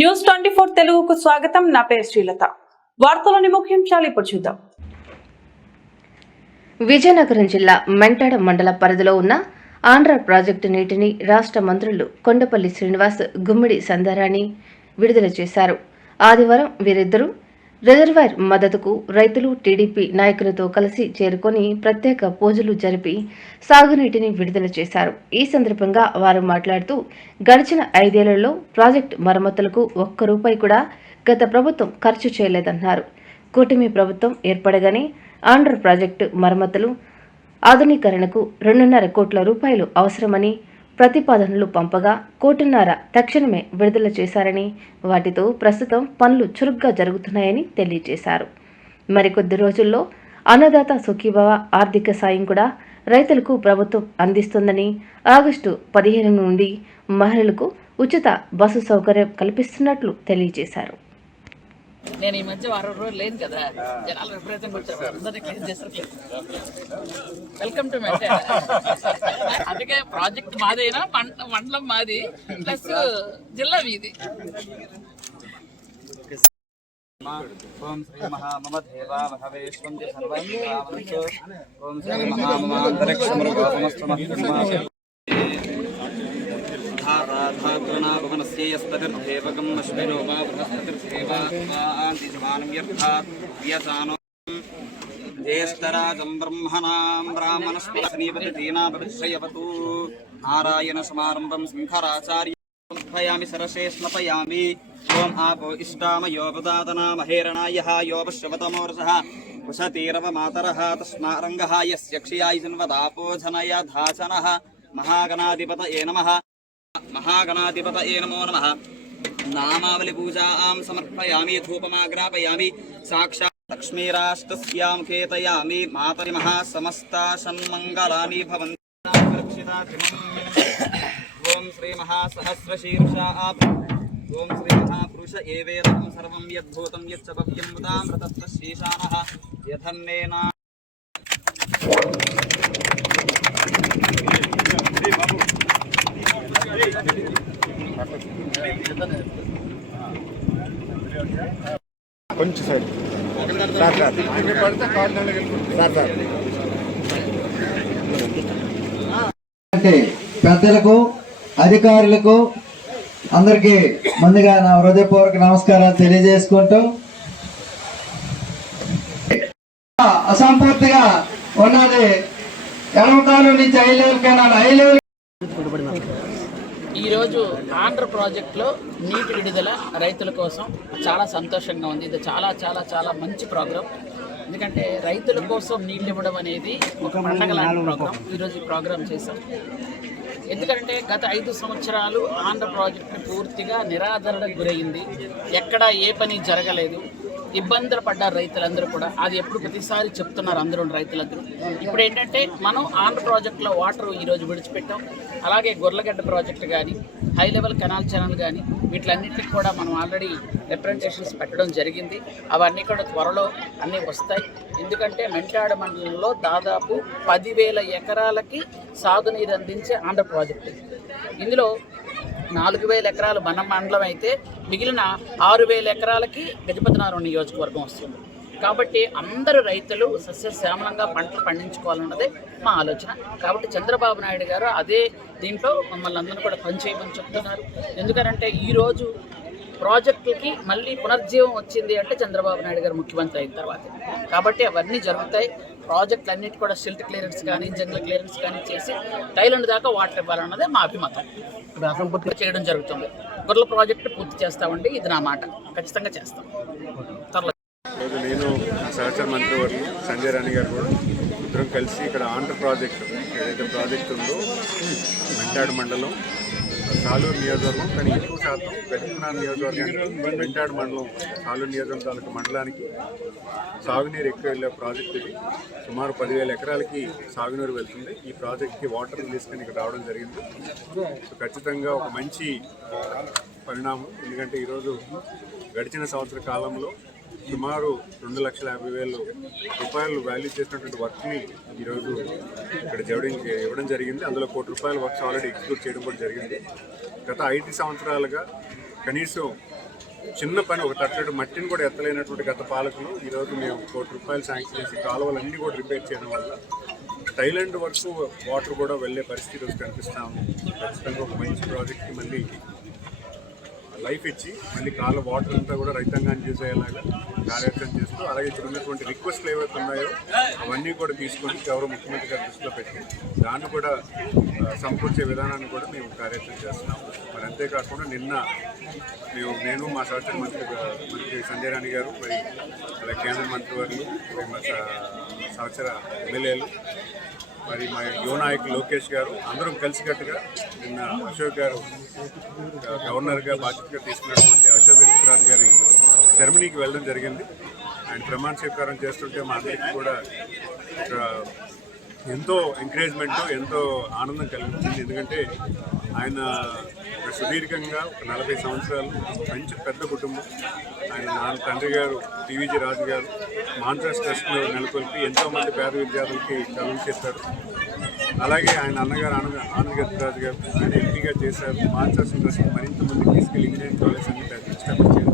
News 24 తెలుగుకు స్వాగతం. నా పేరు శ్రీలత. వార్తలోని ముఖ్యాంశాలు ఇప్పుడు చూద్దాం. విజయనగరం జిల్లా మెంటాడ మండల పరిధిలో ఉన్న ఆంధ్ర ప్రాజెక్టు నీటిని రాష్ట్ర మంత్రులు కొండపల్లి శ్రీనివాస్, గుమ్మిడి సంధ్యారాణి విడుదల చేశారు. ఆదివారం వీరిద్దరూ రిజర్వాయర్ మద్దతుకు రైతులు, టీడీపీ నాయకులతో కలిసి చేరుకొని ప్రత్యేక పూజలు జరిపి సాగునీటిని విడుదల చేశారు. ఈ సందర్భంగా వారు మాట్లాడుతూ గడిచిన 5 ఏళ్లలో ప్రాజెక్టు మరమ్మతులకు ఒక్క రూపాయి కూడా గత ప్రభుత్వం ఖర్చు చేయలేదన్నారు. కూటమి ప్రభుత్వం ఏర్పడగానే ఆంధ్ర ప్రాజెక్టు మరమ్మతులు, ఆధునీకరణకు 2.5 కోట్ల రూపాయలు అవసరమని ప్రతిపాదనలు పంపగా 1.5 కోటి తక్షణమే విడుదల చేశారని, వాటితో ప్రస్తుతం పనులు చురుగ్గా జరుగుతున్నాయని తెలియజేశారు. మరికొద్ది రోజుల్లో అన్నదాత సుఖీభవ ఆర్థిక సాయం కూడా రైతులకు ప్రభుత్వం అందిస్తుందని, ఆగస్టు 15 నుండి మహిళలకు ఉచిత బస్సు సౌకర్యం కల్పిస్తున్నట్లు తెలియజేశారు. నేను ఈ మధ్య 6 రోజులు లేను కదా, జనాలు విపరీతంగా వచ్చారు, అందరినీ క్లీన్ చేస్తారు. Welcome to Mentada. అందుకే ప్రాజెక్ట్ మాదైనా మండలం మాది ప్లస్ జిల్లా మీది. ఓం శ్రీ మహామమదేవా మహవేశ్వం సర్వం రామంతో ఓం శ్రీ మహామమాంతరిక్షమరుగోపమస్తమః ధాతాధాకృణాభవనస్యేయస్తతిర్దేవకం అశ్వినో వా బృహస్పతిర్దేవా ఆదివానం యర్థాత్ యసానో జ్యేష్ఠరాజం బ్రహ్మణాం బ్రాహ్మణస్పతినీపతి దీనాభవిష్యవతు నారాయణ సమారంభం శంకరాచార్య స్మయామి సరసే స్నపయామి. ఓం ఆపో ఇష్టామయో ప్రదాతనా మహేరణాయః యోపశ్రవతమోరసః వసతీరవ మాతరః తస్మారంగః యస్య క్షయాయజన్వదాపోజనయ ధాసనః మహాగణాధిపతయే నమః. మహాగణాధిపతయే నమో నమః. నామావళి పూజాం సమర్పయామి. ధూపమాగ్రాపయామి. సాక్షాత్ లక్ష్మీరాష్ట్రస్యాం కేతయామి. మాతరి మహాసమస్తా సన్మంగళాని భవంతు. ఓం శ్రీ మహాసహస్రశీర్షా ఓం శ్రీ మహాపురుష ఏవేదం సర్వం యద్భూతం యచ్చ భవ్యం వదామృతత్వశీశానః యథన్నేన. కొంచెం సైడ్ పెద్దలకు, అధికారులకు అందరికీ ముందుగా నా హృదయపూర్వక నమస్కారాలు తెలియజేసుకుంటూ, అసంపూర్తిగా ఉన్నది ఎడమకాలు నుంచి ఐలేవల్ ఈరోజు ఆంధ్ర ప్రాజెక్టులో నీటి విడుదల రైతుల కోసం చాలా సంతోషంగా ఉంది. ఇది చాలా చాలా చాలా మంచి ప్రోగ్రాం. ఎందుకంటే రైతుల కోసం నీళ్ళు ఇవ్వడం అనేది ఒక పండగ లాంటి ప్రోగ్రాం. ఈరోజు ఈ ప్రోగ్రాం చేశాం. ఎందుకంటే గత 5 సంవత్సరాలు ఆంధ్ర ప్రాజెక్టు పూర్తిగా నిరాదరణకు గురైంది. ఎక్కడ ఏ పని జరగలేదు. ఇబ్బందులు పడ్డారు రైతులందరూ కూడా. అది ఎప్పుడు ప్రతిసారి చెప్తున్నారు అందరూ రైతులందరూ. ఇప్పుడు ఏంటంటే మనం ఆంధ్ర ప్రాజెక్టులో వాటర్ ఈరోజు విడిచిపెట్టాం. అలాగే గొర్లగడ్డ ప్రాజెక్టు కానీ, హై లెవెల్ కెనాల్ ఛానల్ కానీ, వీటిలన్నింటికి కూడా మనం ఆల్రెడీ రిప్రజెంటేషన్స్ పెట్టడం జరిగింది. అవన్నీ కూడా త్వరలో అన్నీ వస్తాయి. ఎందుకంటే మెంటాడ మండలంలో దాదాపు 10,000 ఎకరాలకి సాగునీరు అందించే ఆంధ్ర ప్రాజెక్టు. ఇందులో 4,000 ఎకరాలు మన మండలం అయితే మిగిలిన 6,000 ఎకరాలకి గజపతినగరం నియోజకవర్గం వస్తుంది. కాబట్టి అందరు రైతులు సస్యశ్యామలంగా పంటలు పండించుకోవాలన్నదే మా ఆలోచన. కాబట్టి చంద్రబాబు నాయుడు గారు అదే దీంట్లో మమ్మల్ని అందరూ కూడా పనిచేయమని చెప్తున్నారు. ఎందుకంటే ఈరోజు ప్రాజెక్టులకి మళ్ళీ పునర్జీవం వచ్చింది అంటే చంద్రబాబు నాయుడు గారు ముఖ్యమంత్రి అయిన తర్వాత. కాబట్టి అవన్నీ జరుగుతాయి. ప్రాజెక్టులు అన్నిటి కూడా సిల్ట్ క్లియరెన్స్ కానీ, జంగల్ క్లియరెన్స్ కానీ చేసి థైలాండ్ దాకా వాటర్ ఇవ్వాలన్నదే మా అభిమతం. పూర్తి చేయడం జరుగుతుంది. గొర్రెల ప్రాజెక్టు పూర్తి చేస్తామండి. ఇది నా మాట. ఖచ్చితంగా చేస్తాం. నేను సహచర మంత్రివర్యులు సంజయ్ రాణి గారు కూడా ఇద్దరం కలిసి ఇక్కడ ఆంధ్ర ప్రాజెక్టు ఏదైతే ప్రాజెక్టు ఉందో మెంటాడ మండలం సాలూరు నియోజకవర్గం, కానీ ఎక్కువ శాతం గజపతినగరం నియోజకవర్గానికి మెంటాడ మండలం సాలూరు నియోజకవర్గం తాలూకు మండలానికి సాగునీరు ఎక్కువ వెళ్ళే ప్రాజెక్టు ఇది. సుమారు 10,000 ఎకరాలకి సాగునీరు వెళ్తుంది. ఈ ప్రాజెక్ట్కి వాటర్ తీసుకుని ఇక్కడ రావడం జరిగింది. ఖచ్చితంగా ఒక మంచి పరిణామం. ఎందుకంటే ఈరోజు గడిచిన సంవత్సర కాలంలో సుమారు 2,50,000 రూపాయలు వాల్యూ చేసినటువంటి వర్క్ని ఈరోజు ఇక్కడ ఇవ్వడం జరిగింది. అందులో ₹1 కోటి వర్క్స్ ఆల్రెడీ ఎగ్జిక్యూట్ చేయడం కూడా జరిగింది. గత 5 సంవత్సరాలుగా కనీసం చిన్న పని ఒక తట్టెడు మట్టిని కూడా ఎత్తలేనటువంటి గత పాలకులు ఈరోజు మేము ₹1 కోటి శాంక్షన్ చేసి కాలువలన్నీ కూడా రిపేర్ చేయడం వల్ల థైలాండ్ వరకు వాటర్ కూడా వెళ్ళే పరిస్థితి రోజు కనిపిస్తా ఉంది. ఖచ్చితంగా ఒక మంచి ప్రాజెక్ట్కి మళ్ళీ లైఫ్ ఇచ్చి మళ్ళీ కాళ్ళ వాటర్ అంతా కూడా రైతాంగాన్ని యూజ్ అయ్యేలాగా కార్యాచరణ చేస్తూ, అలాగే ఇక్కడ ఉన్నటువంటి రిక్వెస్ట్లు ఏవైతే ఉన్నాయో అవన్నీ కూడా తీసుకొని గౌరవ ముఖ్యమంత్రి గారి దృష్టిలో పెట్టి దాన్ని కూడా సమకూర్చే విధానాన్ని కూడా మేము కార్యాచరణ చేస్తున్నాము. మరి అంతేకాకుండా నిన్న నేను మా సహచర మంత్రి సంజయ్ రాణి గారు, మరి అలాగే కేంద్ర మంత్రివర్యులు, మా సహచర ఎమ్మెల్యేలు, మరి మా యువ నాయకులు లోకేష్ గారు అందరం కలిసికట్టుగా నిన్న అశోక్ గారు గవర్నర్గా బాధ్యతగా తీసుకున్నటువంటి అశోక్ గజపతిరాజు గారి సెరమనీకి వెళ్ళడం జరిగింది. ఆయన ప్రమాణ స్వీకారం చేస్తుంటే మా అందరికీ కూడా ఎంతో ఎంకరేజ్మెంట్, ఎంతో ఆనందం కలిగించింది. ఎందుకంటే ఆయన సుదీర్ఘంగా ఒక 40 సంవత్సరాలు మంచి పెద్ద కుటుంబం. ఆయన తండ్రి గారు టీవీజీ రాజు గారు మాన్ట్రస్ ట్రస్ట్ను నెలకొల్పి ఎంతోమంది పేద విద్యార్థులకి చదువులు చెప్పారు. అలాగే ఆయన అన్నగారు ఆనంద్ గజపతిరాజు గారు ఆయన ఎంపీగా చేశారు. మాన్ట్రస్ ట్రస్ట్ మరింత మంది తీసుకెళ్లి ఇంజనీరింగ్ కాలేజ్ అన్ని ప్రతిష్టాపించారు.